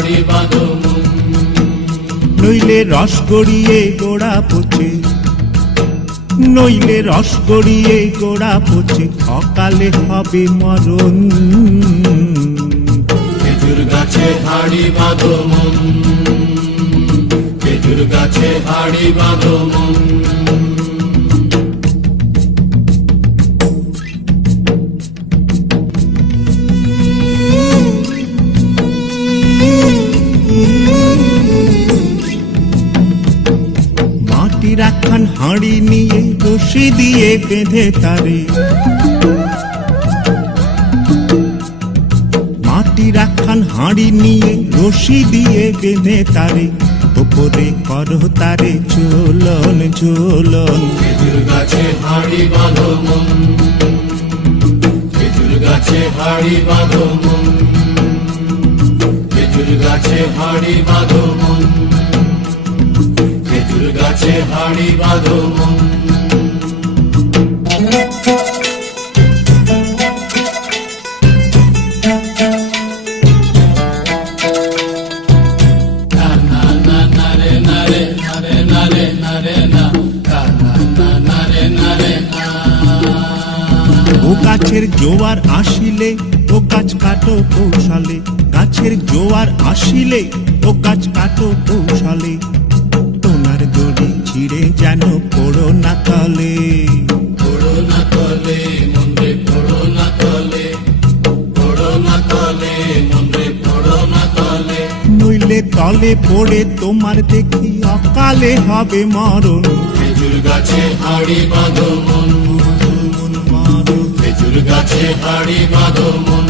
হাড়ি বাঁধো মন। নইলে রস গড়িয়ে গোড়া পচে, নইলে রস গড়িয়ে গোড়া পচে, অকালে হবে মরণ। খেজুর গাছে হাড়ি বাঁধো মন, খেজুর গাছে হাড়ি বাঁধো মন। মাটির একখান হাঁড়ি নিয়ে রশি দিয়ে বেঁধে তারে, মাটির একখান হাঁড়ি নিয়ে রশি দিয়ে বেঁধে তারে, ওপরে করো তারে ঝোলন ঝোলন। খেজুর গাছে হাড়ি বাঁধো মন, খেজুর গাছে হাড়ি বাঁধো মন, খেজুর গাছে হাড়ি বাঁধো মন, খেজুর গাছে হাড়ি বাঁধো মন। ও গাছের জোয়ার আসিলে ও গাছ কাটো কৌশলে, গাছের জোয়ার আসিলে ও গাছ কাটো কৌশলে, তোমার দড়ি ছিঁড়ে যেন পড়ো না তলে। পড়ো না তলে মন্দিরে, পড়ো না তলে, পড়ো না তলে মন্দিরে, পড়ো না তলে। নইলে তলে পড়ে তোমার দেখি অকালে হবে মরণ। খেজুর গাছে হাড়ি বাঁধো মন, খেজুর গাছে হাড়ি বাঁধো মন,